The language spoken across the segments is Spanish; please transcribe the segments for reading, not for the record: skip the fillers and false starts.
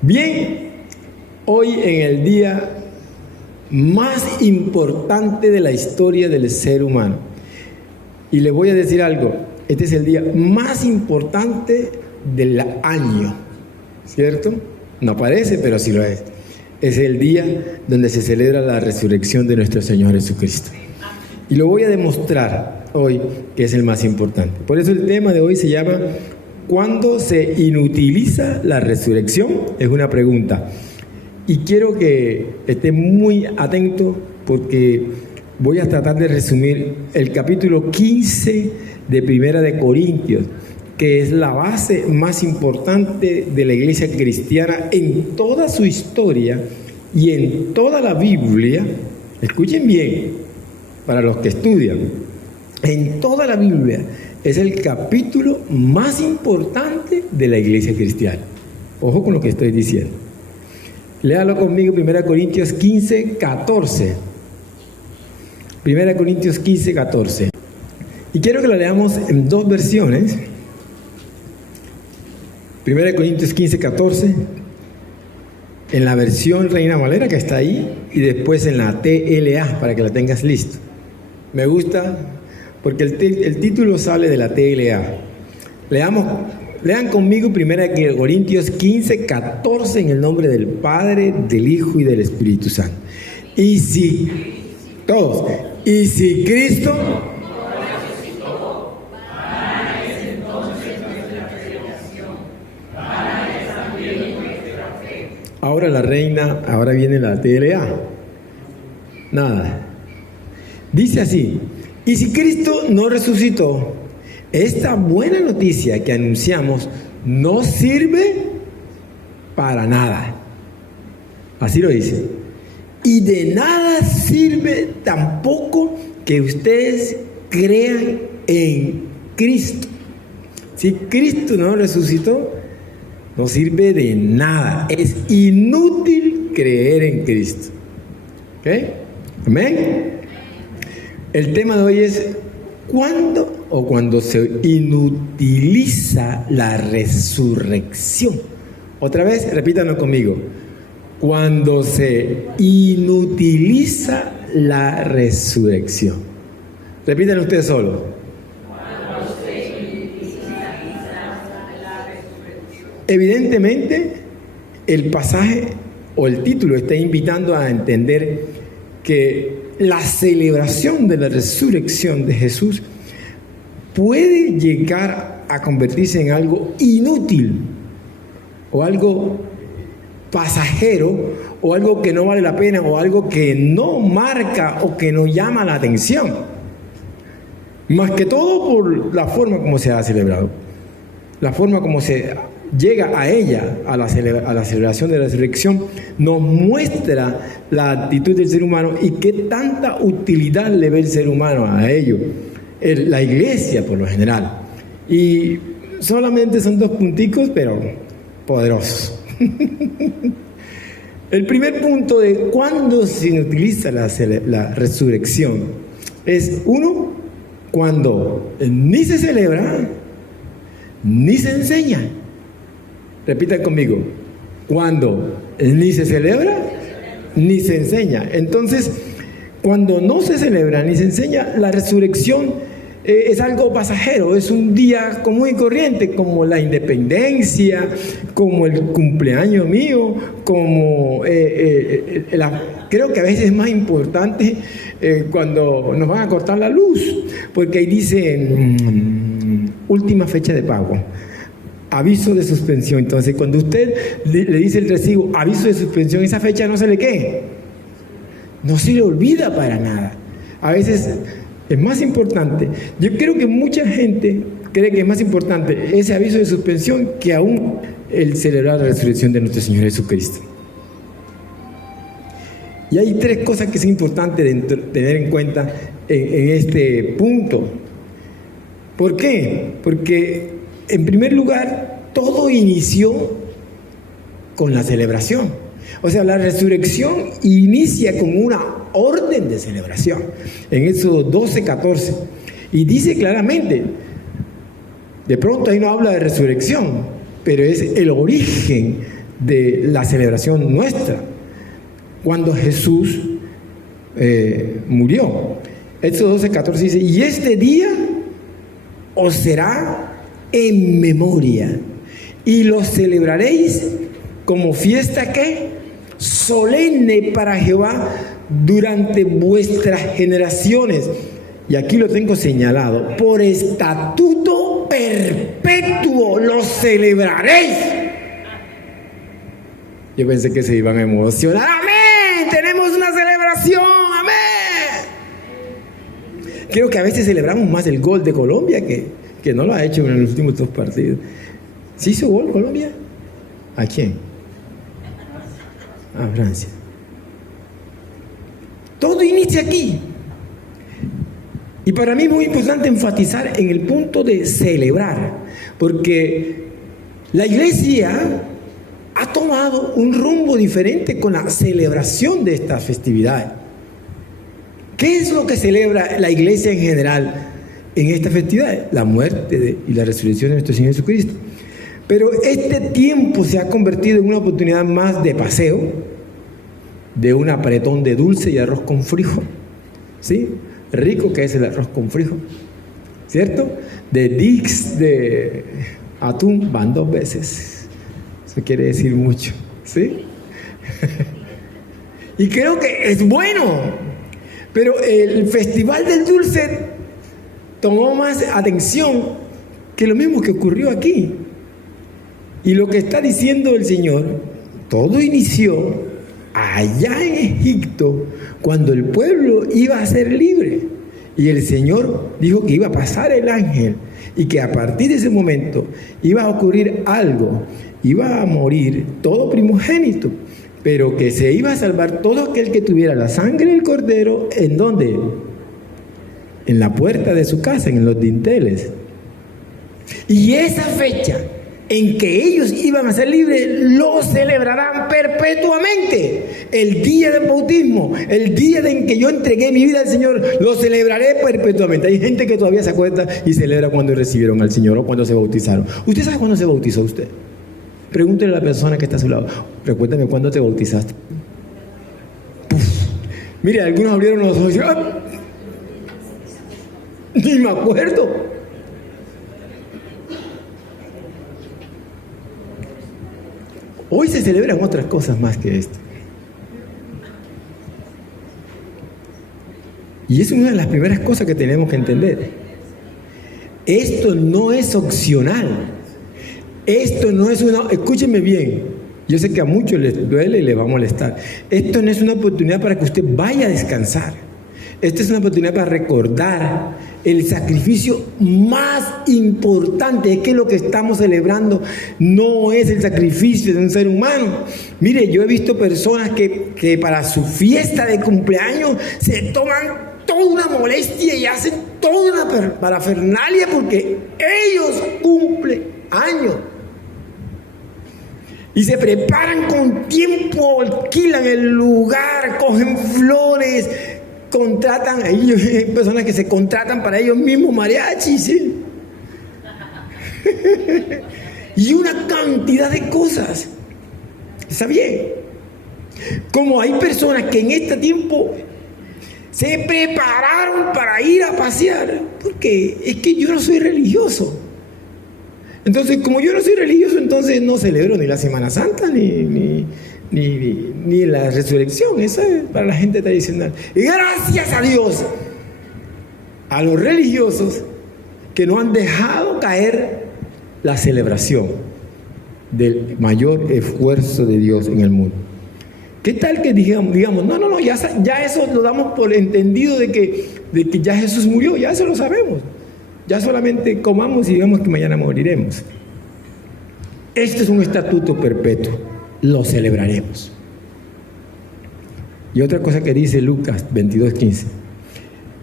Bien, hoy en el día más importante de la historia del ser humano, y les voy a decir algo, este es el día más importante del año, ¿cierto? No parece, pero sí lo es. Es el día donde se celebra la resurrección de nuestro Señor Jesucristo. Y lo voy a demostrar hoy que es el más importante. Por eso el tema de hoy se llama ¿cuándo se inutiliza la resurrección? Es una pregunta. Y quiero que esté muy atento porque voy a tratar de resumir el capítulo 15 de Primera de Corintios, que es la base más importante de la iglesia cristiana en toda su historia y en toda la Biblia. Escuchen bien, para los que estudian, en toda la Biblia es el capítulo más importante de la iglesia cristiana. Ojo con lo que estoy diciendo. Léalo conmigo, 1 Corintios 15, 14. 1 Corintios 15, 14. Y quiero que lo leamos en dos versiones. 1 Corintios 15, 14. En la versión Reina Valera que está ahí y después en la TLA para que la tengas listo. Me gusta porque el título sale de la TLA. Lean conmigo 1 Corintios 15, 14 en el nombre del Padre, del Hijo y del Espíritu Santo. Y si Cristo ahora la reina, ahora viene la TLA. Nada. Dice así: y si Cristo no resucitó, esta buena noticia que anunciamos no sirve para nada. Así lo dice. Y de nada sirve tampoco que ustedes crean en Cristo. Si Cristo no resucitó, no sirve de nada. Es inútil creer en Cristo. ¿Ok? ¿Amén? El tema de hoy es cuando se inutiliza la resurrección. Otra vez, repítanlo conmigo. Cuando se inutiliza la resurrección. Repítanlo ustedes solo. Cuando se inutiliza la resurrección. Evidentemente, el pasaje o el título está invitando a entender que la celebración de la resurrección de Jesús puede llegar a convertirse en algo inútil o algo pasajero o algo que no vale la pena o algo que no marca o que no llama la atención, más que todo por la forma como se ha celebrado, la forma como se llega a ella, a la celebración de la resurrección, nos muestra la actitud del ser humano y qué tanta utilidad le ve el ser humano a ello, la iglesia por lo general. Y solamente son dos punticos, pero poderosos. El primer punto de cuándo se utiliza la resurrección es, uno, cuando ni se celebra ni se enseña. Repitan conmigo: cuando ni se celebra ni se enseña. Entonces, cuando no se celebra ni se enseña, la resurrección es algo pasajero, es un día común y corriente, como la independencia, como el cumpleaños mío, como creo que a veces es más importante cuando nos van a cortar la luz, porque ahí dice última fecha de pago, aviso de suspensión. Entonces, cuando usted le dice el recibo aviso de suspensión, esa fecha no se le ¿qué? No se le olvida para nada. A veces es más importante. Yo creo que mucha gente cree que es más importante ese aviso de suspensión que aún el celebrar la resurrección de nuestro Señor Jesucristo. Y hay tres cosas que es importante tener en cuenta en este punto. ¿Por qué? Porque en primer lugar, todo inició con la celebración. O sea, la resurrección inicia con una orden de celebración. En Éxodo 12, 14. Y dice claramente, de pronto ahí no habla de resurrección, pero es el origen de la celebración nuestra, cuando Jesús murió. Éxodo 12:14 dice: y este día os será en memoria, y lo celebraréis como fiesta que solemne para Jehová durante vuestras generaciones. Y aquí lo tengo señalado: por estatuto perpetuo lo celebraréis. Yo pensé que se iban a emocionar. ¡Amén! Tenemos una celebración. ¡Amén! Creo que a veces celebramos más el gol de Colombia que no lo ha hecho en los últimos 2 partidos. ¿Sí hizo gol Colombia? ¿A quién? A Francia. Todo inicia aquí. Y para mí es muy importante enfatizar en el punto de celebrar, porque la iglesia ha tomado un rumbo diferente con la celebración de estas festividades. ¿Qué es lo que celebra la iglesia en general en estas festividades? La muerte y la resurrección de nuestro Señor Jesucristo. Pero este tiempo se ha convertido en una oportunidad más de paseo, de un apretón de dulce y arroz con frijol, ¿sí? Rico que es el arroz con frijol, ¿cierto? De dix, de atún, van 2 veces. Eso quiere decir mucho, ¿sí? Y creo que es bueno, pero el Festival del Dulce tomó más atención que lo mismo que ocurrió aquí. Y lo que está diciendo el Señor, todo inició allá en Egipto, cuando el pueblo iba a ser libre. Y el Señor dijo que iba a pasar el ángel y que a partir de ese momento iba a ocurrir algo. Iba a morir todo primogénito, pero que se iba a salvar todo aquel que tuviera la sangre del cordero. ¿En dónde? En la puerta de su casa, en los dinteles. Y esa fecha en que ellos iban a ser libres, lo celebrarán perpetuamente. El día del bautismo, el día en que yo entregué mi vida al Señor, lo celebraré perpetuamente. Hay gente que todavía se acuerda y celebra cuando recibieron al Señor o cuando se bautizaron. ¿Usted sabe cuándo se bautizó usted? Pregúntele a la persona que está a su lado: recuérdame cuándo te bautizaste. Puf. Mire, algunos abrieron los ojos y ¡ah! Ni me acuerdo. Hoy se celebran otras cosas más que esto. Y es una de las primeras cosas que tenemos que entender. Esto no es opcional. Esto no es una... Escúchenme bien. Yo sé que a muchos les duele y les va a molestar. Esto no es una oportunidad para que usted vaya a descansar. Esta es una oportunidad para recordar el sacrificio más importante. Es que lo que estamos celebrando no es el sacrificio de un ser humano. Mire, yo he visto personas que para su fiesta de cumpleaños se toman toda una molestia y hacen toda una parafernalia porque ellos cumplen años. Y se preparan con tiempo, alquilan el lugar, cogen flores, contratan, hay personas que se contratan para ellos mismos mariachis, ¿sí? Y una cantidad de cosas. ¿Está bien? Como hay personas que en este tiempo se prepararon para ir a pasear, porque es que yo no soy religioso. Entonces, como yo no soy religioso, entonces no celebro ni la Semana Santa ni la resurrección. Eso es para la gente tradicional. Y gracias a Dios, a los religiosos que no han dejado caer la celebración del mayor esfuerzo de Dios en el mundo. ¿Qué tal que digamos, no, ya eso lo damos por entendido de que ya Jesús murió, ya eso lo sabemos. Ya solamente comamos y digamos que mañana moriremos. Este es un estatuto perpetuo. Lo celebraremos. Y otra cosa que dice Lucas 22:15,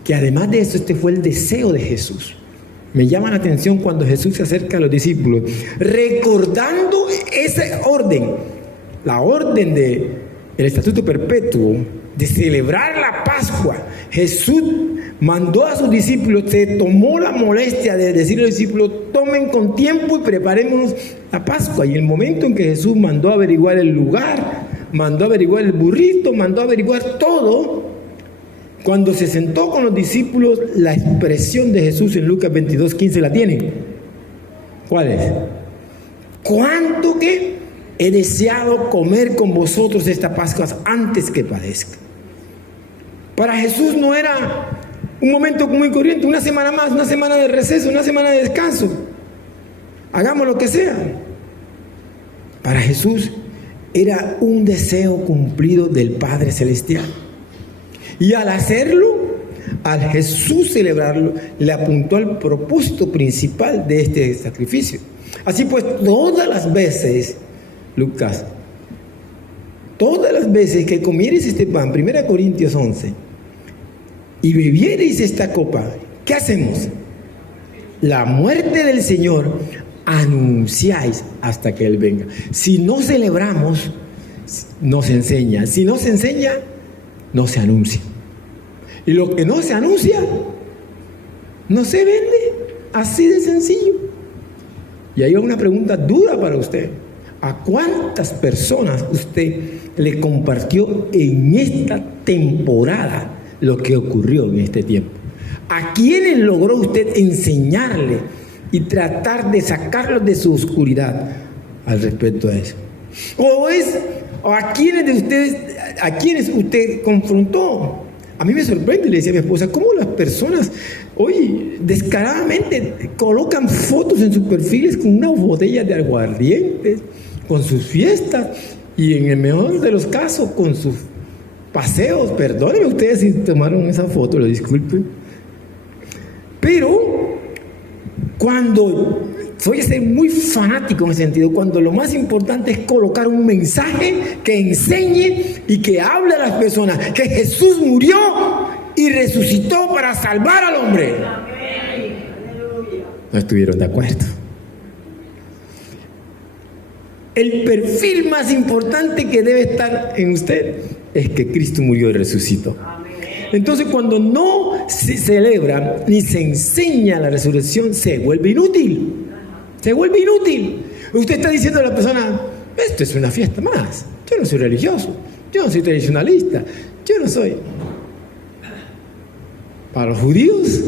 que además de eso, este fue el deseo de Jesús. Me llama la atención cuando Jesús se acerca a los discípulos, recordando ese orden, la orden del estatuto perpetuo. de celebrar la Pascua, Jesús mandó a sus discípulos, se tomó la molestia de decirle a los discípulos: tomen con tiempo y preparémonos la Pascua. Y el momento en que Jesús mandó a averiguar el lugar, mandó a averiguar el burrito, mandó a averiguar todo, cuando se sentó con los discípulos, la expresión de Jesús en Lucas 22:15 la tienen. ¿Cuál es? ¿Cuánto que he deseado comer con vosotros esta Pascua antes que padezca? Para Jesús no era un momento muy corriente, una semana más, una semana de receso, una semana de descanso. Hagamos lo que sea. Para Jesús era un deseo cumplido del Padre Celestial. Y al hacerlo, al Jesús celebrarlo, le apuntó al propósito principal de este sacrificio. Así pues, todas las veces, Lucas, todas las veces que comiereis este pan, 1 Corintios 11, y bebiereis esta copa, ¿qué hacemos? La muerte del Señor anunciáis hasta que Él venga. Si no celebramos, no se enseña. Si no se enseña, no se anuncia. Y lo que no se anuncia, no se vende. Así de sencillo. Y hay una pregunta dura para usted. ¿A cuántas personas usted le compartió en esta temporada lo que ocurrió en este tiempo? ¿A quiénes logró usted enseñarle y tratar de sacarlos de su oscuridad al respecto a eso? ¿O a quiénes usted confrontó? A mí me sorprende, le decía a mi esposa, cómo las personas hoy descaradamente colocan fotos en sus perfiles con unas botellas de aguardientes, con sus fiestas y en el mejor de los casos con sus paseos. Perdónenme ustedes si tomaron esa foto, lo disculpen. Pero cuando voy a ser muy fanático en ese sentido, cuando lo más importante es colocar un mensaje que enseñe y que hable a las personas que Jesús murió y resucitó para salvar al hombre. No estuvieron de acuerdo. El perfil más importante que debe estar en usted es que Cristo murió y resucitó. Entonces, cuando no se celebra ni se enseña la resurrección, se vuelve inútil. Se vuelve inútil. Usted está diciendo a la persona: esto es una fiesta más. Yo no soy religioso, yo no soy tradicionalista, yo no soy. Para los judíos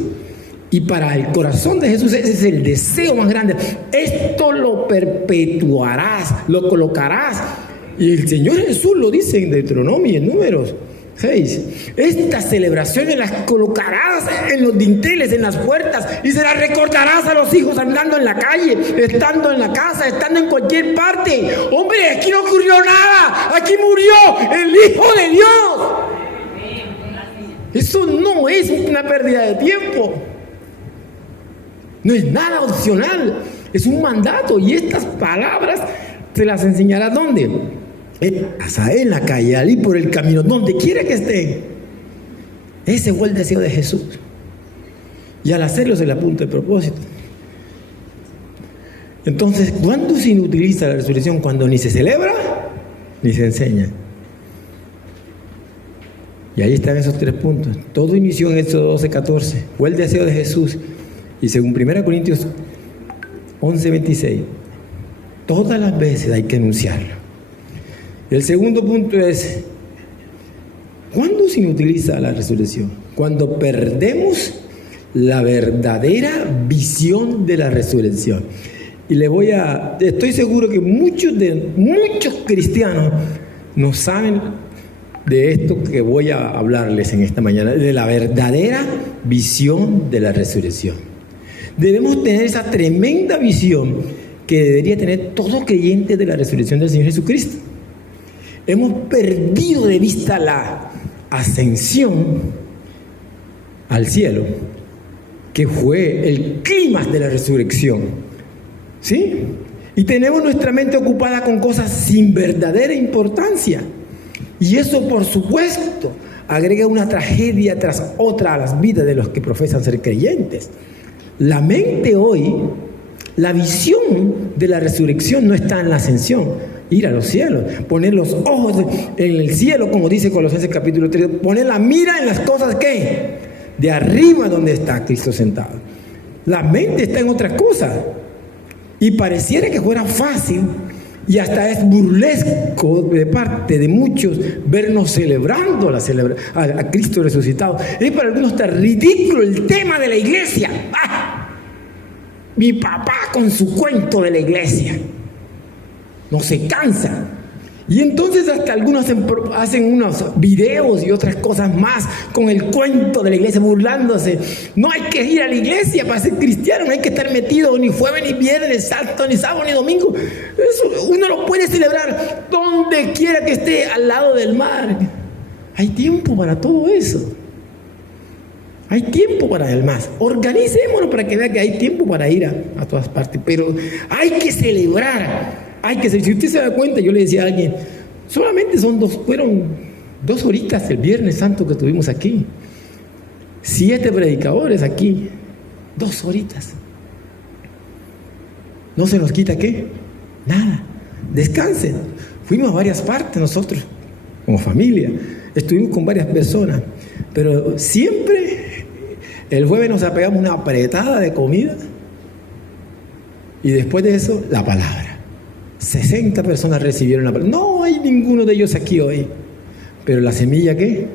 y para el corazón de Jesús, ese es el deseo más grande. Esto lo perpetuarás, lo colocarás. Y el Señor Jesús lo dice en Deuteronomio y en Números 6. Estas celebraciones las colocarás en los dinteles, en las puertas, y se las recordarás a los hijos andando en la calle, estando en la casa, estando en cualquier parte. Hombre, aquí no ocurrió nada, aquí murió el Hijo de Dios. Eso no es una pérdida de tiempo, no es nada opcional, es un mandato. Y estas palabras se las enseñará ¿dónde? En la calle, allí por el camino, donde quiera que estén. Ese fue el deseo de Jesús, y al hacerlo se le apunta el propósito. Entonces, ¿cuándo se inutiliza la resurrección? Cuando ni se celebra ni se enseña. Y ahí están esos 3 puntos. Todo inició en Éxodo 12:14. Fue el deseo de Jesús. Y según 1 Corintios 11:26, todas las veces hay que anunciarlo. El segundo punto es: ¿cuándo se inutiliza la resurrección? Cuando perdemos la verdadera visión de la resurrección. Y estoy seguro que muchos cristianos no saben de esto que voy a hablarles en esta mañana, de la verdadera visión de la resurrección. Debemos tener esa tremenda visión que debería tener todo creyente de la resurrección del Señor Jesucristo. Hemos perdido de vista la ascensión al cielo, que fue el clímax de la resurrección. ¿Sí? Y tenemos nuestra mente ocupada con cosas sin verdadera importancia. Y eso, por supuesto, agrega una tragedia tras otra a las vidas de los que profesan ser creyentes. La mente hoy, la visión de la resurrección no está en la ascensión. ir a los cielos, poner los ojos en el cielo, como dice Colosenses capítulo 3, poner la mira en las cosas que de arriba donde está Cristo sentado. La mente está en otras cosas y pareciera que fuera fácil y hasta es burlesco de parte de muchos vernos celebrando a Cristo resucitado. Es para algunos está ridículo el tema de la iglesia. ¡Ah! Mi papá con su cuento de la iglesia no se cansa. Y entonces hasta algunos hacen unos videos y otras cosas más con el cuento de la iglesia, burlándose. No hay que ir a la iglesia para ser cristiano, no hay que estar metido ni jueves, ni viernes, santo, ni sábado, ni domingo. Eso uno lo puede celebrar donde quiera que esté, al lado del mar. Hay tiempo para todo eso. Hay tiempo para el más. Organicémonos para que vea que hay tiempo para ir a todas partes. Pero hay que celebrar. Si usted se da cuenta, yo le decía a alguien, solamente fueron 2 horitas el Viernes Santo que tuvimos aquí. 7 predicadores aquí. 2 horitas. ¿No se nos quita qué? Nada. Descansen. Fuimos a varias partes nosotros, como familia. Estuvimos con varias personas. Pero siempre el jueves nos apegamos una apretada de comida. Y después de eso, la palabra. 60 personas recibieron la palabra. No hay ninguno de ellos aquí hoy. Pero la semilla, ¿qué?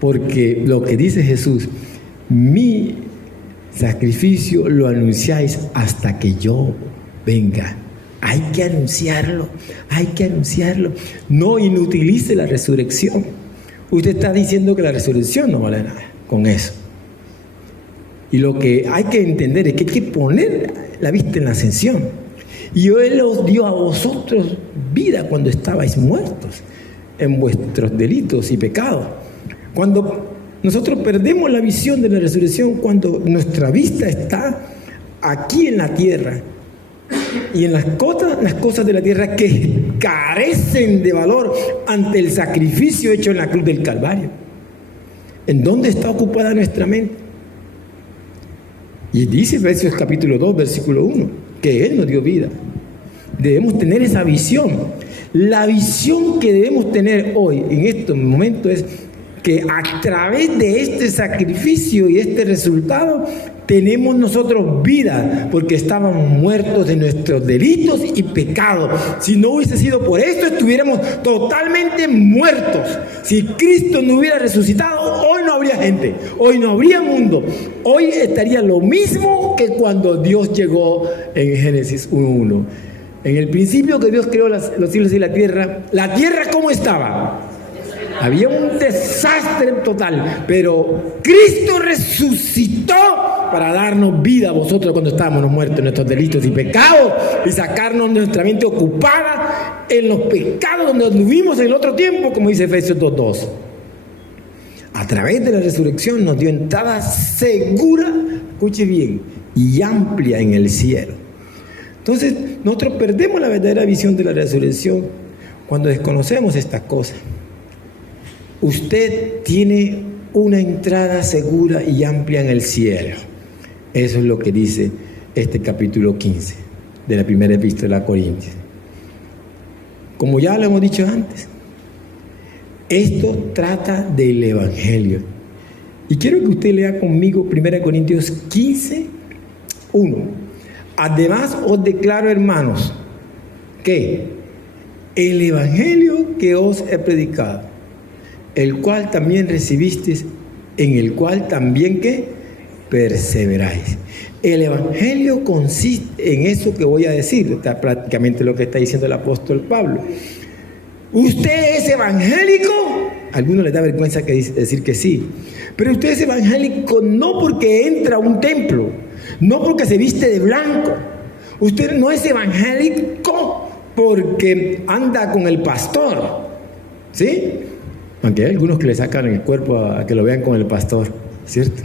Porque lo que dice Jesús, mi sacrificio lo anunciáis hasta que yo venga. Hay que anunciarlo, hay que anunciarlo. No inutilice la resurrección. Usted está diciendo que la resurrección no vale nada con eso. Y lo que hay que entender es que hay que poner la vista en la ascensión. Y Él os dio a vosotros vida cuando estabais muertos en vuestros delitos y pecados. Cuando nosotros perdemos la visión de la resurrección, cuando nuestra vista está aquí en la tierra y en las cosas de la tierra que carecen de valor ante el sacrificio hecho en la cruz del Calvario. ¿En dónde está ocupada nuestra mente? Y dice Efesios capítulo 2, versículo 1. Que Él nos dio vida. Debemos tener esa visión. La visión que debemos tener hoy, en este momento, es que a través de este sacrificio y este resultado, tenemos nosotros vida, porque estábamos muertos de nuestros delitos y pecados. Si no hubiese sido por esto, estuviéramos totalmente muertos. Si Cristo no hubiera resucitado, hoy no habría gente, hoy no habría mundo. Hoy estaría lo mismo que cuando Dios llegó en Génesis 1:1. En el principio que Dios creó los cielos y la tierra ¿cómo estaba? Había un desastre total, pero Cristo resucitó para darnos vida a vosotros cuando estábamos muertos en nuestros delitos y pecados y sacarnos nuestra mente ocupada en los pecados donde anduvimos en el otro tiempo, como dice Efesios 2:2. A través de la resurrección nos dio entrada segura, escuche bien, y amplia en el cielo. Entonces, nosotros perdemos la verdadera visión de la resurrección cuando desconocemos estas cosas. Usted tiene una entrada segura y amplia en el cielo. Eso es lo que dice este capítulo 15 de la primera epístola a Corintios. Como ya lo hemos dicho antes, esto trata del Evangelio. Y quiero que usted lea conmigo 1 Corintios 15, 1. Además os declaro, hermanos, que el Evangelio que os he predicado, el cual también recibisteis, en el cual también que perseveráis. El Evangelio consiste en eso que voy a decir, está prácticamente lo que está diciendo el apóstol Pablo. ¿Usted es evangélico? A algunos les da vergüenza decir que sí, pero usted es evangélico no porque entra a un templo, no porque se viste de blanco. Usted no es evangélico porque anda con el pastor, ¿sí? Aunque hay algunos que le sacan el cuerpo a que lo vean con el pastor, ¿cierto?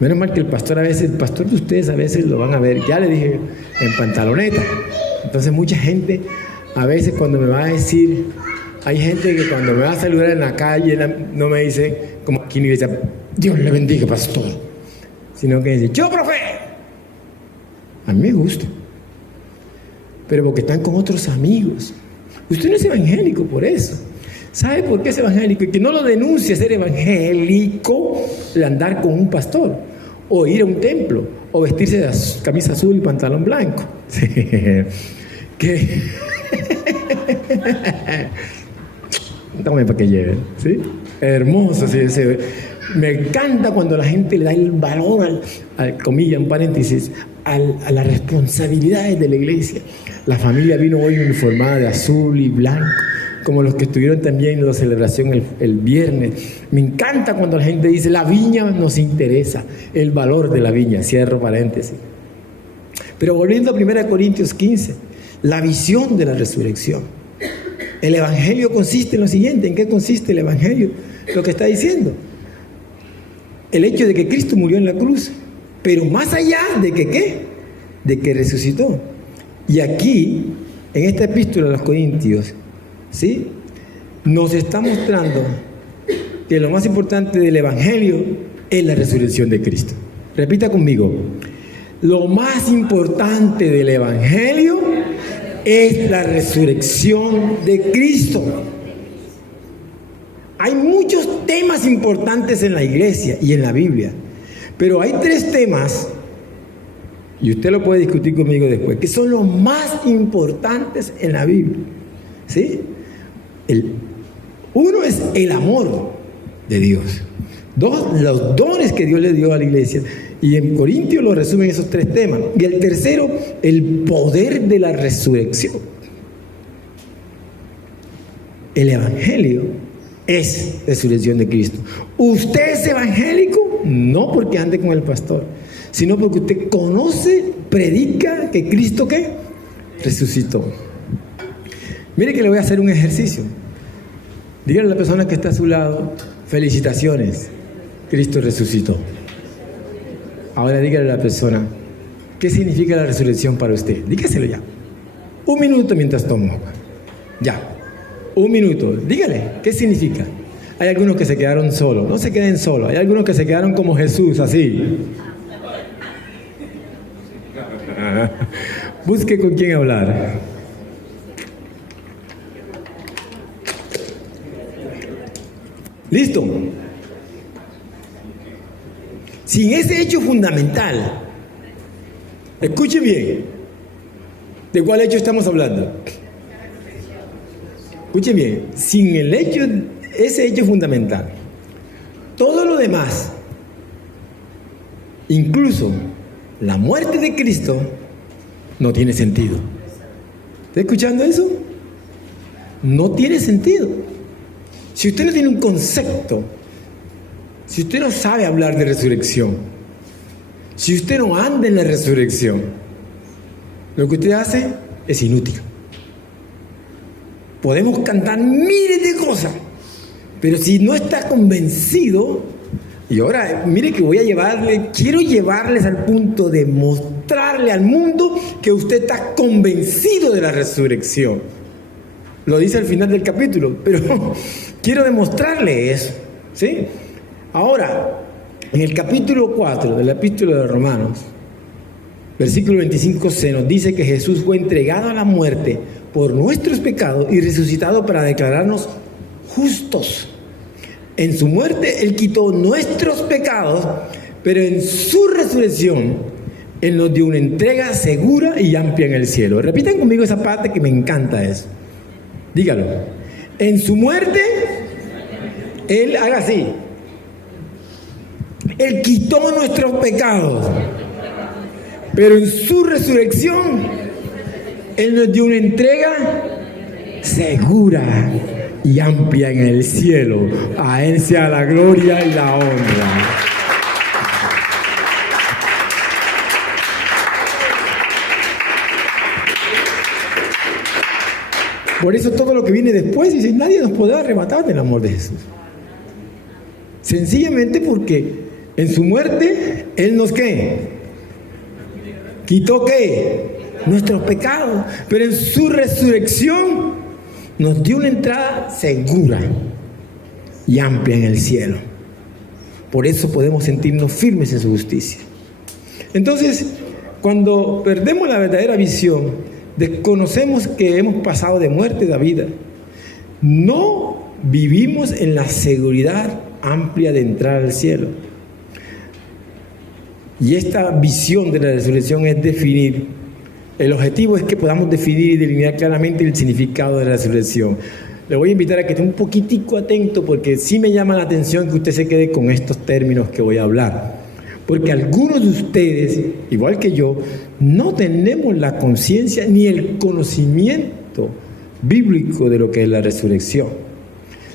Menos mal que el pastor de ustedes a veces lo van a ver, ya le dije, en pantaloneta. Entonces mucha gente, a veces cuando me va a decir, hay gente que cuando me va a saludar en la calle, no me dice, como aquí en la iglesia, Dios le bendiga, pastor. Sino que dice, yo, profe. A mí me gusta. pero porque están con otros amigos. Usted no es evangélico por eso. ¿Sabe por qué es evangélico? Y que no lo denuncie ser evangélico de andar con un pastor, o ir a un templo, o vestirse de camisa azul y pantalón blanco. Sí. ¿Qué? Dame para que lleve, ¿sí? Hermoso, sí, me encanta cuando la gente le da el valor comilla, en paréntesis, a las responsabilidades de la iglesia. La familia vino hoy uniformada de azul y blanco, como los que estuvieron también en la celebración el viernes. Me encanta cuando la gente dice, la viña nos interesa, el valor de la viña, cierro paréntesis. Pero volviendo a 1 Corintios 15, la visión de la resurrección. El evangelio consiste en lo siguiente. ¿En qué consiste el evangelio? Lo que está diciendo. El hecho de que Cristo murió en la cruz, pero más allá de que ¿qué? De que resucitó. Y aquí, en esta epístola a los Corintios, ¿sí?, nos está mostrando que lo más importante del evangelio es la resurrección de Cristo. Repita conmigo. Lo más importante del evangelio es la resurrección de Cristo. Hay muchos temas importantes en la iglesia y en la Biblia, pero hay 3 temas, y usted lo puede discutir conmigo después, que son los más importantes en la Biblia, ¿sí? Uno es el amor de Dios. 2, los dones que Dios le dio a la iglesia. Y en Corintios lo resumen esos 3 temas. Y el tercero, el poder de la resurrección. El evangelio es resurrección de Cristo. ¿Usted es evangélico? No porque ande con el pastor, sino porque usted conoce, predica que Cristo ¿qué? Resucitó. Mire que le voy a hacer un ejercicio. Dígale a la persona que está a su lado, felicitaciones, Cristo resucitó. Ahora dígale a la persona, ¿qué significa la resurrección para usted? Dígaselo ya. 1 minuto mientras tomo agua. Ya. 1 minuto. Dígale, ¿qué significa? Hay algunos que se quedaron solos. No se queden solos. Hay algunos que se quedaron como Jesús, así. Busque con quién hablar. ¿Listo? Sin ese hecho fundamental, escuche bien, ¿de cuál hecho estamos hablando? Escuche bien, sin el hecho, ese hecho fundamental, todo lo demás, incluso la muerte de Cristo, no tiene sentido. ¿Está escuchando eso? No tiene sentido. Si usted no tiene un concepto, si usted no sabe hablar de resurrección, si usted no anda en la resurrección, lo que usted hace es inútil. Podemos cantar miles de cosas, pero si no está convencido, y ahora mire que quiero llevarles al punto de mostrarle al mundo que usted está convencido de la resurrección. Lo dice al final del capítulo, pero quiero demostrarle eso, ¿sí? Ahora, en el capítulo 4 de la epístola de Romanos, versículo 25, se nos dice que Jesús fue entregado a la muerte por nuestros pecados y resucitado para declararnos justos. En su muerte Él quitó nuestros pecados, pero en su resurrección Él nos dio una entrega segura y amplia en el cielo. Repitan conmigo esa parte que me encanta eso. Dígalo. En su muerte Él, haga así, Él quitó nuestros pecados, pero en su resurrección Él nos dio una entrega segura y amplia en el cielo. A Él sea la gloria y la honra. Por eso todo lo que viene después, dice, nadie nos podrá arrebatar del amor de Jesús. Sencillamente porque en su muerte Él nos ¿qué? ¿Quitó qué? Nuestros pecados. Pero en su resurrección nos dio una entrada segura y amplia en el cielo. Por eso podemos sentirnos firmes en su justicia. Entonces, cuando perdemos la verdadera visión desconocemos que hemos pasado de muerte a vida. No vivimos en la seguridad amplia de entrar al cielo. Y esta visión de la resurrección es definir, el objetivo es que podamos definir y delinear claramente el significado de la resurrección. Le voy a invitar a que esté un poquitico atento, porque sí me llama la atención que usted se quede con estos términos que voy a hablar. Porque algunos de ustedes, igual que yo, no tenemos la conciencia ni el conocimiento bíblico de lo que es la resurrección.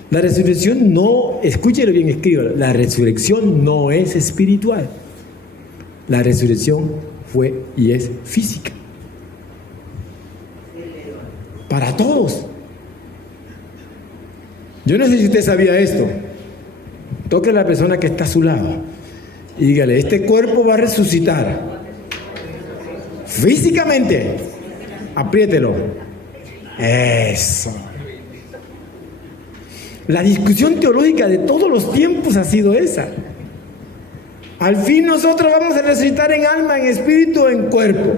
La resurrección no, escúchelo bien, escríbalo, la resurrección no es espiritual. La resurrección fue y es física. Para todos. Yo no sé si usted sabía esto. Toque a la persona que está a su lado y dígale, este cuerpo va a resucitar físicamente. Apriételo. Eso. La discusión teológica de todos los tiempos ha sido esa. Al fin nosotros vamos a resucitar en alma, en espíritu, en cuerpo.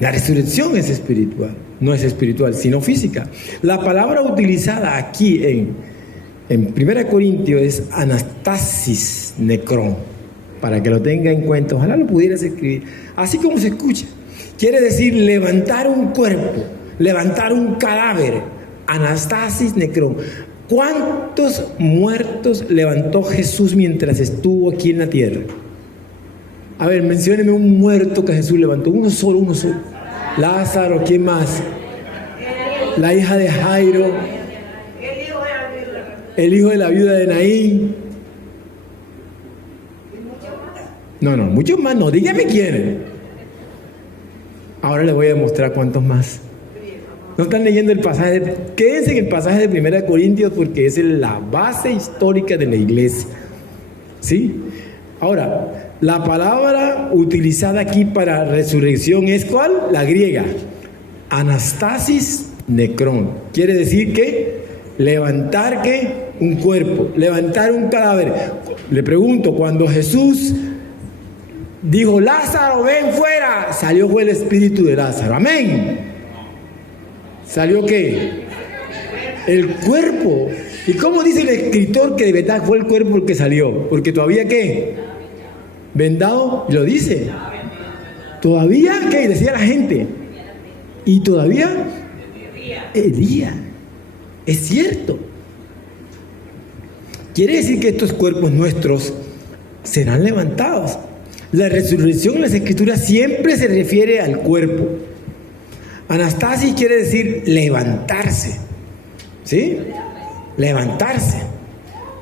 La resurrección es espiritual, no es espiritual, sino física. La palabra utilizada aquí en 1 Corintios es anastasis necrón, para que lo tenga en cuenta. Ojalá lo pudieras escribir, así como se escucha. Quiere decir levantar un cuerpo, levantar un cadáver. Anastasis necrón. ¿Cuántos muertos levantó Jesús mientras estuvo aquí en la tierra? A ver, mencióneme un muerto que Jesús levantó. Uno solo, uno solo. Lázaro, ¿quién más? La hija de Jairo. El hijo de la viuda de Naín. No, muchos más no. Dígame quiénes. Ahora les voy a demostrar cuántos más. No están leyendo el pasaje. Quédense en el pasaje de 1 Corintios porque es la base histórica de la iglesia. ¿Sí? Ahora, la palabra utilizada aquí para resurrección es ¿cuál? La griega. Anastasis necrón. Quiere decir que levantar ¿qué? Un cuerpo, levantar un cadáver. Le pregunto, cuando Jesús dijo, Lázaro, ven fuera, salió fue el espíritu de Lázaro. Amén. ¿Salió qué? El cuerpo. ¿Y cómo dice el escritor que de verdad fue el cuerpo el que salió? Porque todavía ¿qué? Vendado, lo dice. ¿Todavía qué? Decía la gente. Y todavía Elías. Es cierto. Quiere decir que estos cuerpos nuestros serán levantados. La resurrección en las escrituras siempre se refiere al cuerpo. Anastasis quiere decir levantarse. ¿Sí? Levantarse.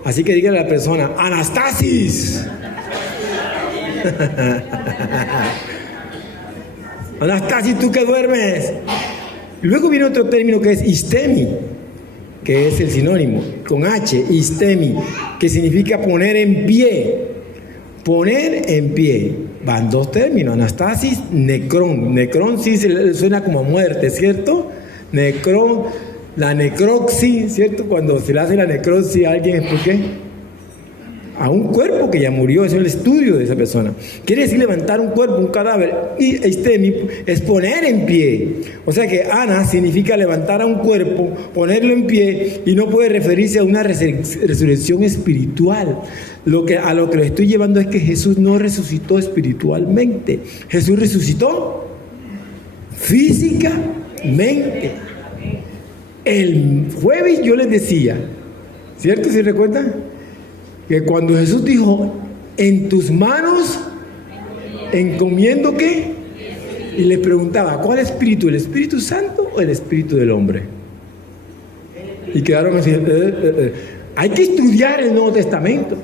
Así que dígale a la persona, Anastasis. Anastasis, tú que duermes. Luego viene otro término que es istemi, que es el sinónimo, con H, istemi, que significa poner en pie. Poner en pie. Van dos términos, anastasis, necrón. Necrón sí suena como muerte, ¿cierto? Necrón, la necropsis, ¿cierto? Cuando se le hace la necropsis a alguien, ¿es por qué? A un cuerpo que ya murió, eso es el estudio de esa persona. Quiere decir levantar un cuerpo, un cadáver. Y istemi es poner en pie. O sea que ana significa levantar a un cuerpo, ponerlo en pie, y no puede referirse a una resurrección espiritual. A lo que lo estoy llevando es que Jesús no resucitó espiritualmente. Jesús resucitó físicamente. El jueves yo les decía, ¿cierto? ¿Se recuerdan? Que cuando Jesús dijo, en tus manos encomiendo ¿qué? Y les preguntaba, ¿cuál espíritu? ¿El Espíritu Santo o el espíritu del hombre? Y quedaron así. Hay que estudiar el Nuevo Testamento.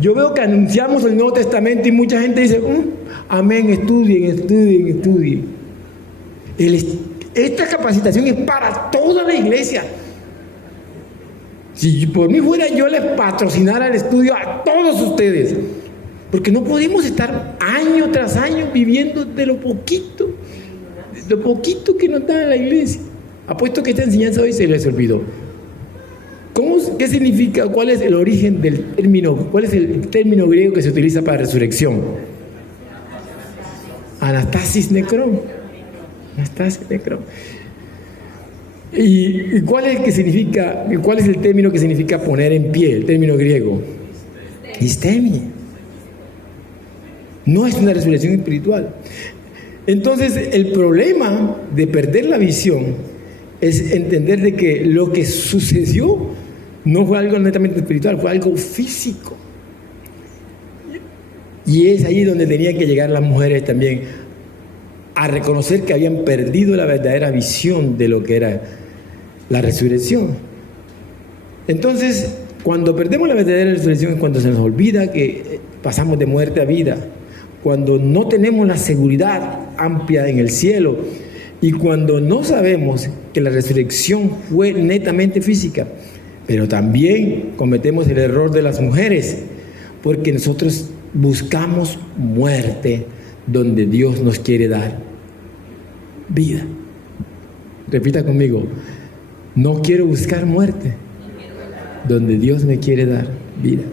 Yo veo que anunciamos el Nuevo Testamento y mucha gente dice, amén, estudien. Esta capacitación es para toda la iglesia. Si por mí fuera, yo les patrocinara el estudio a todos ustedes. Porque no podemos estar año tras año viviendo de lo poquito que nos da la iglesia. Apuesto que esta enseñanza hoy se les olvidó. ¿Qué significa? ¿Cuál es el origen del término? ¿Cuál es el término griego que se utiliza para resurrección? Anastasis necrón. Anastasis necrón. ¿Y cuál es el término que significa poner en pie? El término griego. Histemia. No es una resurrección espiritual. Entonces, el problema de perder la visión es entender de que lo que sucedió no fue algo netamente espiritual, fue algo físico. Y es ahí donde tenían que llegar las mujeres también a reconocer que habían perdido la verdadera visión de lo que era la resurrección. Entonces, cuando perdemos la verdadera resurrección es cuando se nos olvida que pasamos de muerte a vida, cuando no tenemos la seguridad amplia en el cielo y cuando no sabemos que la resurrección fue netamente física. Pero también cometemos el error de las mujeres, porque nosotros buscamos muerte donde Dios nos quiere dar vida. Repita conmigo: no quiero buscar muerte donde Dios me quiere dar vida.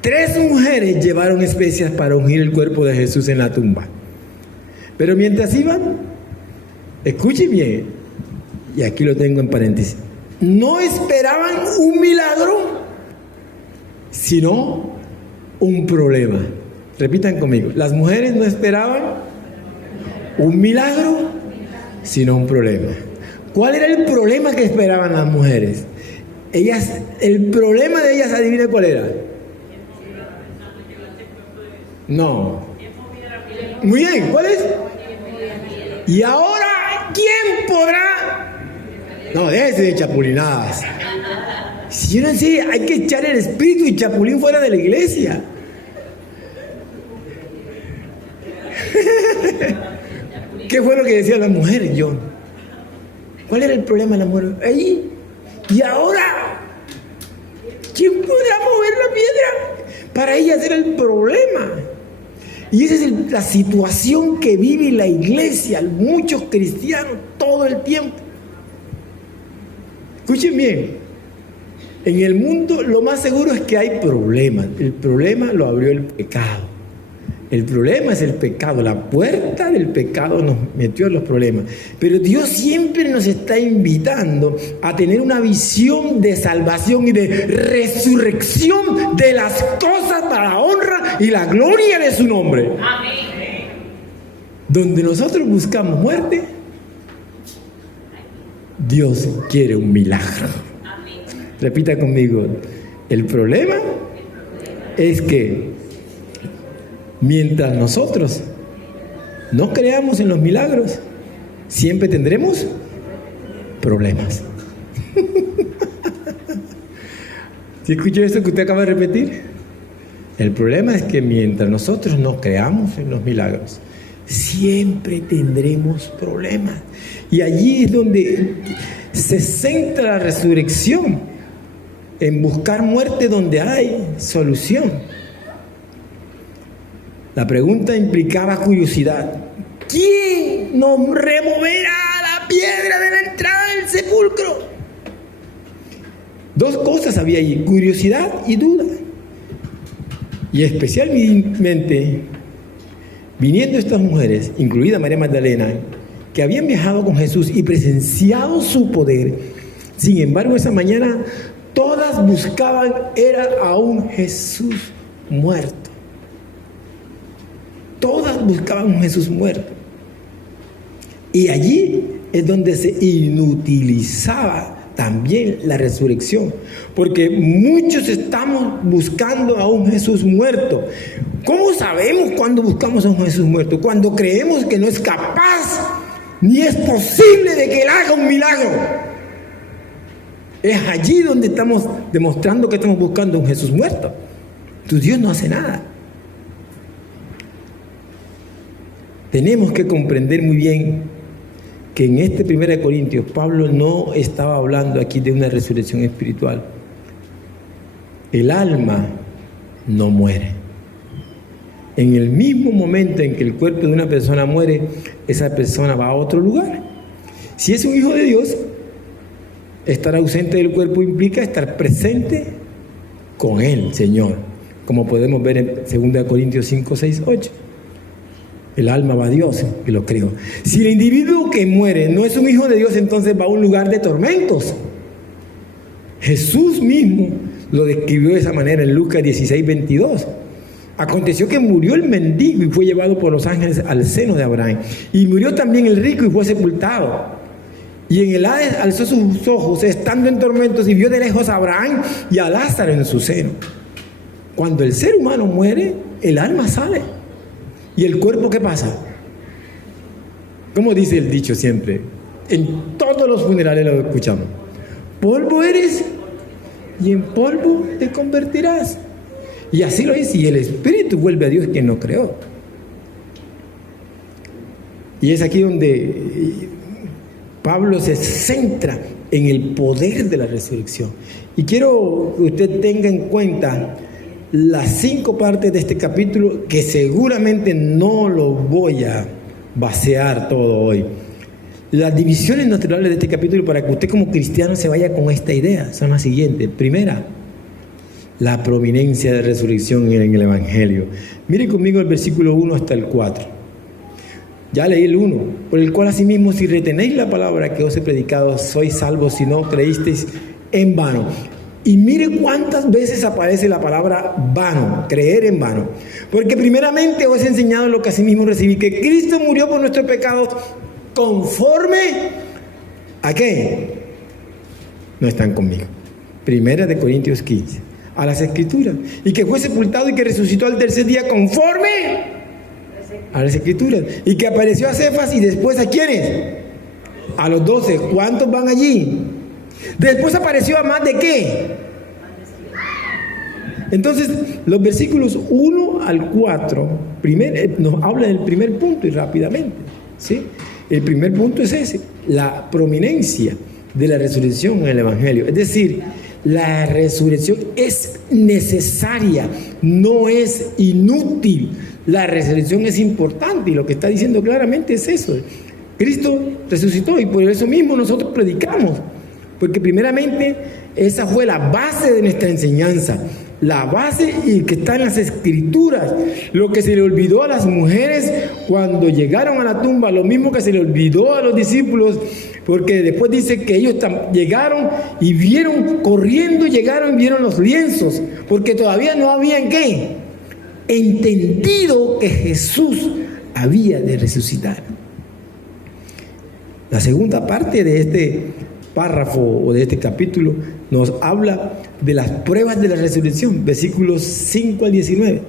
3 mujeres llevaron especias para ungir el cuerpo de Jesús en la tumba. Pero mientras iban, escuchen bien, y aquí lo tengo en paréntesis, no esperaban un milagro, sino un problema. Repitan conmigo: las mujeres no esperaban un milagro, sino un problema. ¿Cuál era el problema que esperaban las mujeres? El problema de ellas, adivina cuál era. No. Muy bien, ¿cuál es? Y ahora, ¿quién podrá? No, déjese de chapulinadas. Si yo no sé, hay que echar el espíritu y chapulín fuera de la iglesia. ¿Qué fue lo que decían las mujeres, John? ¿Cuál era el problema de las mujeres? Ahí. Y ahora, ¿quién podrá mover la piedra? Para ellas era el problema. Y esa es la situación que vive la iglesia, muchos cristianos, todo el tiempo. Escuchen bien, en el mundo lo más seguro es que hay problemas. El problema lo abrió el pecado. El problema es el pecado. La puerta del pecado nos metió en los problemas. Pero Dios siempre nos está invitando a tener una visión de salvación y de resurrección de las cosas para la honra y la gloria de su nombre. Amén. Donde nosotros buscamos muerte, Dios quiere un milagro. Amén. Repita conmigo: el problema es que mientras nosotros no creamos en los milagros, siempre tendremos problemas. ¿Sí escuchó eso que usted acaba de repetir? El problema es que mientras nosotros no creamos en los milagros, siempre tendremos problemas. Y allí es donde se centra la resurrección, en buscar muerte donde hay solución. La pregunta implicaba curiosidad. ¿Quién nos removerá la piedra de la entrada del sepulcro? 2 cosas había allí: curiosidad y duda. Y especialmente, viniendo estas mujeres, incluida María Magdalena, que habían viajado con Jesús y presenciado su poder, sin embargo, esa mañana todas buscaban era a un Jesús muerto. Todas buscaban un Jesús muerto. Y allí es donde se inutilizaba también la resurrección. Porque muchos estamos buscando a un Jesús muerto. ¿Cómo sabemos cuando buscamos a un Jesús muerto? Cuando creemos que no es capaz ni es posible de que Él haga un milagro. Es allí donde estamos demostrando que estamos buscando a un Jesús muerto. Entonces Dios no hace nada. Tenemos que comprender muy bien que en este 1 Corintios Pablo no estaba hablando aquí de una resurrección espiritual. El alma no muere. En el mismo momento en que el cuerpo de una persona muere, esa persona va a otro lugar. Si es un hijo de Dios, estar ausente del cuerpo implica estar presente con Él, Señor, como podemos ver en 2 Corintios 5, 6, 8. El alma va a Dios, que lo creó. Si el individuo que muere no es un hijo de Dios, entonces va a un lugar de tormentos. Jesús mismo lo describió de esa manera en Lucas 16:22. Aconteció que murió el mendigo y fue llevado por los ángeles al seno de Abraham. Y murió también el rico y fue sepultado. Y en el Hades alzó sus ojos, estando en tormentos, y vio de lejos a Abraham y a Lázaro en su seno. Cuando el ser humano muere, el alma sale. ¿Y el cuerpo qué pasa? Como dice el dicho siempre, en todos los funerales lo escuchamos: polvo eres y en polvo te convertirás. Y así lo dice, y el espíritu vuelve a Dios quien lo creó. Y es aquí donde Pablo se centra en el poder de la resurrección. Y quiero que usted tenga en cuenta las 5 partes de este capítulo, que seguramente no lo voy a vaciar todo hoy. Las divisiones naturales de este capítulo, para que usted como cristiano se vaya con esta idea, son las siguientes. Primera, la prominencia de resurrección en el Evangelio. Miren conmigo el versículo 1 hasta el 4. Ya leí el 1. Por el cual asimismo, si retenéis la palabra que os he predicado, sois salvos si no creísteis en vano. Y mire cuántas veces aparece la palabra vano, creer en vano. Porque primeramente os he enseñado lo que asimismo recibí, que Cristo murió por nuestros pecados conforme ¿a qué? No están conmigo. Primera de Corintios 15. A las Escrituras. Y que fue sepultado y que resucitó al tercer día conforme a las Escrituras. Y que apareció a Cefas y después ¿a quiénes? A los 12. ¿Cuántos van allí? Después apareció a más de qué. Entonces, los versículos 1 al 4 nos hablan del primer punto y rápidamente, ¿sí? El primer punto es ese, la prominencia de la resurrección en el Evangelio. Es decir, la resurrección es necesaria, no es inútil. La resurrección es importante y lo que está diciendo claramente es eso. Cristo resucitó y por eso mismo nosotros predicamos. Porque primeramente esa fue la base de nuestra enseñanza, la base y que está en las Escrituras. Lo que se le olvidó a las mujeres cuando llegaron a la tumba, lo mismo que se le olvidó a los discípulos, porque después dice que ellos llegaron y vieron, corriendo llegaron y vieron los lienzos, porque todavía no habían ¿qué? Entendido que Jesús había de resucitar. La segunda parte de este párrafo o de este capítulo nos habla de las pruebas de la resurrección, versículos 5 al 19.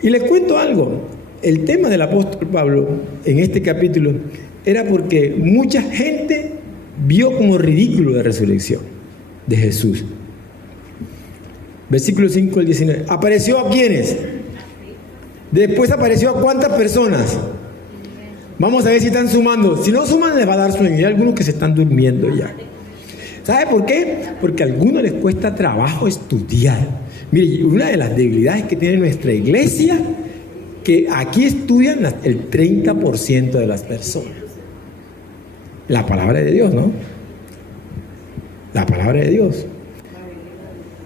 Y les cuento algo, el tema del apóstol Pablo en este capítulo era porque mucha gente vio como ridículo la resurrección de Jesús. Versículos 5 al 19. ¿Apareció a quiénes? Después apareció a cuántas personas. Vamos a ver si están sumando. Si no suman, les va a dar sueño. Hay algunos que se están durmiendo ya. ¿Sabe por qué? Porque a algunos les cuesta trabajo estudiar. Mire, una de las debilidades que tiene nuestra iglesia, que aquí estudian el 30% de las personas. La palabra de Dios, ¿no? La palabra de Dios.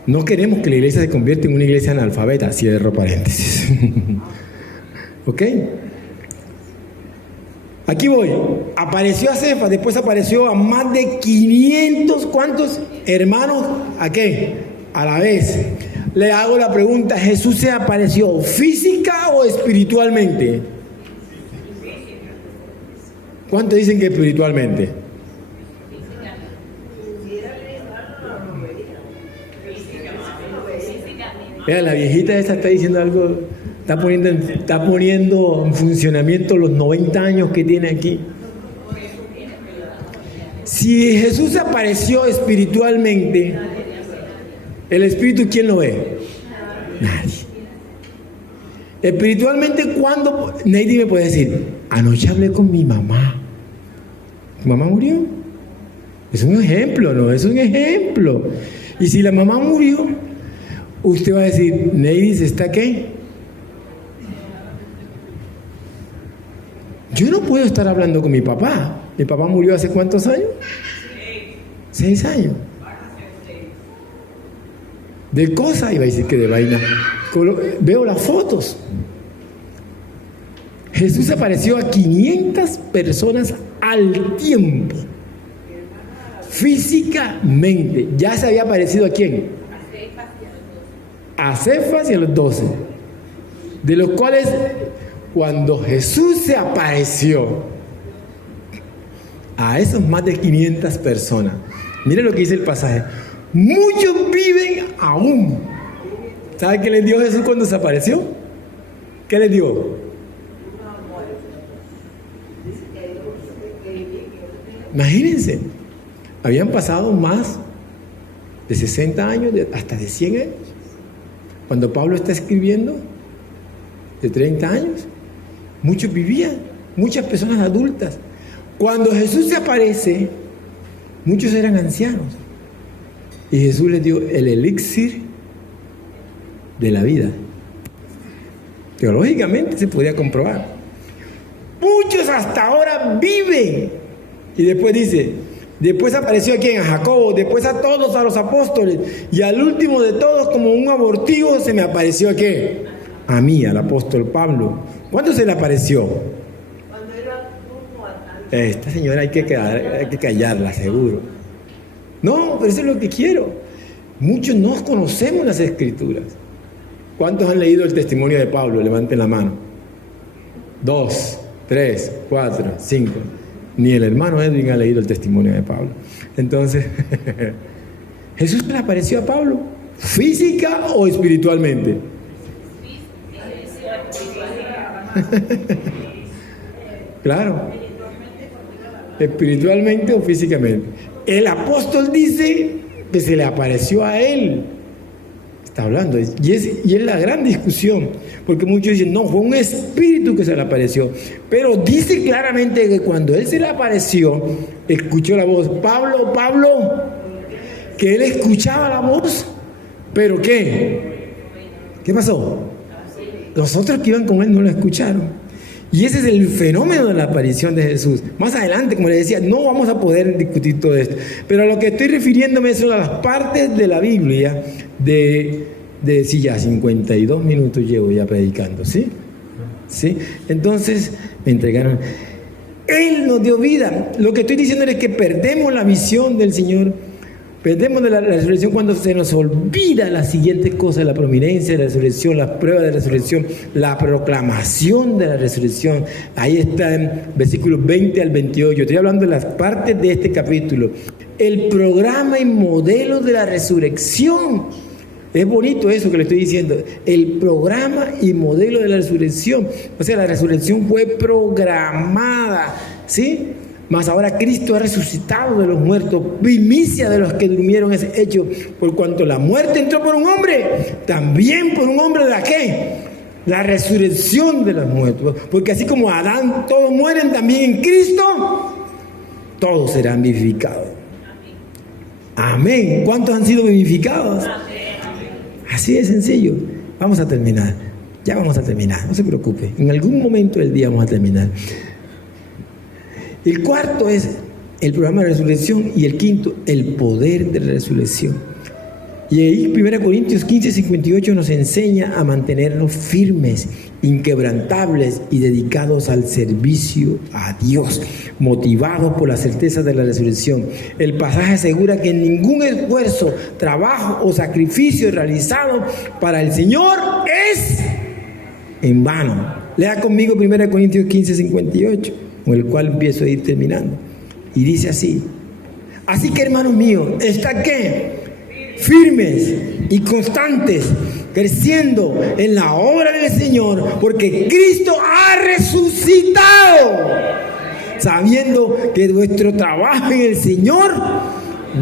No queremos que la iglesia se convierta en una iglesia analfabeta, cierro paréntesis. ¿Ok? Aquí voy. Apareció a Cefas, después apareció a más de 500, ¿cuántos hermanos? ¿A qué? A la vez. Le hago la pregunta, ¿Jesús se apareció física o espiritualmente? ¿Cuántos dicen que espiritualmente? Mira, la viejita esa está diciendo algo, está poniendo en funcionamiento los 90 años que tiene aquí. Si Jesús apareció espiritualmente, el espíritu, ¿quién lo ve? Nadie. Espiritualmente, ¿cuándo? Nadie me puede decir, anoche hablé con mi mamá. ¿Tu mamá murió? Es un ejemplo, ¿no? Es un ejemplo. Y si la mamá murió, usted va a decir, Neidis, ¿está qué? Yo no puedo estar hablando con mi papá. ¿Mi papá murió hace cuántos años? 6 años. De cosa, iba a decir que de vaina. Veo las fotos. Jesús apareció a 500 personas al tiempo. Físicamente. ¿Ya se había aparecido a quién? A Cefas y a los 12. De los cuales, cuando Jesús se apareció a esos más de 500 personas, miren lo que dice el pasaje: muchos viven aún. ¿Sabe qué les dio Jesús cuando se apareció? ¿Qué les dio? Imagínense, habían pasado más de 60 años, hasta de 100 años. Cuando Pablo está escribiendo, de 30 años, muchos vivían, muchas personas adultas. Cuando Jesús se aparece, muchos eran ancianos. Y Jesús les dio el elixir de la vida. Teológicamente se podía comprobar. Muchos hasta ahora viven. Y después dice, después apareció a quién, a Jacobo, después a todos, a los apóstoles, y al último de todos, como un abortivo, se me apareció a qué, a mí, al apóstol Pablo. ¿Cuándo se le apareció? Cuando era poco atrás. Esta señora hay que callarla, seguro. No, pero eso es lo que quiero. Muchos no conocemos las escrituras. ¿Cuántos han leído el testimonio de Pablo? Levanten la mano. 2, 3, 4, 5. Ni el hermano Edwin ha leído el testimonio de Pablo. Entonces, Jesús le apareció a Pablo, física o espiritualmente. Claro, espiritualmente o físicamente. El apóstol dice que se le apareció a él. Está hablando, y es la gran discusión, porque muchos dicen, no, fue un espíritu que se le apareció, pero dice claramente que cuando él se le apareció, escuchó la voz, Pablo, Pablo, que él escuchaba la voz, pero ¿qué pasó? Los otros que iban con él no lo escucharon. Y ese es el fenómeno de la aparición de Jesús. Más adelante, como les decía, no vamos a poder discutir todo esto. Pero a lo que estoy refiriéndome son a las partes de la Biblia sí, ya 52 minutos llevo ya predicando, ¿sí? ¿Sí? Entonces, me entregaron. Él nos dio vida. Lo que estoy diciendo es que perdemos la visión del Señor. Perdemos de la resurrección cuando se nos olvida las siguientes cosas: la prominencia de la resurrección, las pruebas de la resurrección, la proclamación de la resurrección. Ahí está en versículos 20 al 28. Estoy hablando de las partes de este capítulo. El programa y modelo de la resurrección. Es bonito eso que le estoy diciendo. El programa y modelo de la resurrección. O sea, la resurrección fue programada, ¿sí? Mas ahora Cristo ha resucitado de los muertos, primicia de los que durmieron es hecho, por cuanto la muerte entró por un hombre, también por un hombre ¿la qué? La resurrección de los muertos. Porque así como Adán todos mueren, también en Cristo todos serán vivificados. Amén. ¿Cuántos han sido vivificados? Así de sencillo. Vamos a terminar. Ya vamos a terminar, no se preocupe. En algún momento del día vamos a terminar. El cuarto es el programa de resurrección y el quinto, el poder de la resurrección. Y ahí 1 Corintios 15:58 nos enseña a mantenernos firmes, inquebrantables y dedicados al servicio a Dios, motivados por la certeza de la resurrección. El pasaje asegura que ningún esfuerzo, trabajo o sacrificio realizado para el Señor es en vano. Lea conmigo 1 Corintios 15:58. Con el cual empiezo a ir terminando. Y dice así: así que, hermanos míos, ¿está qué? Firmes y constantes, creciendo en la obra del Señor, porque Cristo ha resucitado, sabiendo que nuestro trabajo en el Señor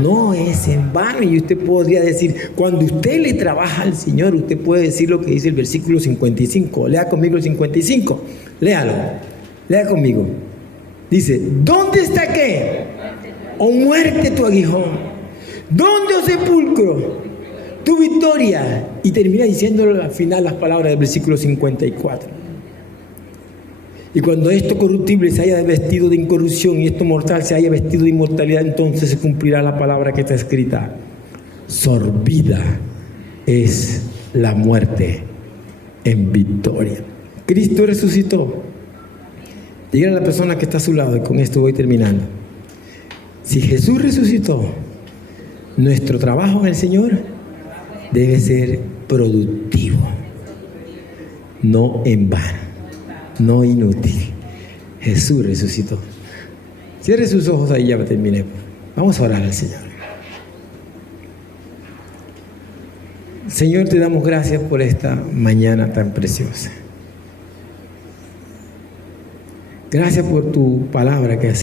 no es en vano. Y usted podría decir, cuando usted le trabaja al Señor, usted puede decir lo que dice el versículo 55. Lea conmigo el 55. Léalo. Lea conmigo. Dice, ¿dónde está qué? O muerte tu aguijón. ¿Dónde, o sepulcro, tu victoria? Y termina diciéndole al final las palabras del versículo 54. Y cuando esto corruptible se haya vestido de incorrupción y esto mortal se haya vestido de inmortalidad, entonces se cumplirá la palabra que está escrita: sorbida es la muerte en victoria. Cristo resucitó. Dígale a la persona que está a su lado, y con esto voy terminando. Si Jesús resucitó, nuestro trabajo en el Señor debe ser productivo, no en vano, no inútil. Jesús resucitó. Cierre sus ojos ahí, ya terminé. Vamos a orar al Señor. Señor, te damos gracias por esta mañana tan preciosa. Gracias por tu palabra que has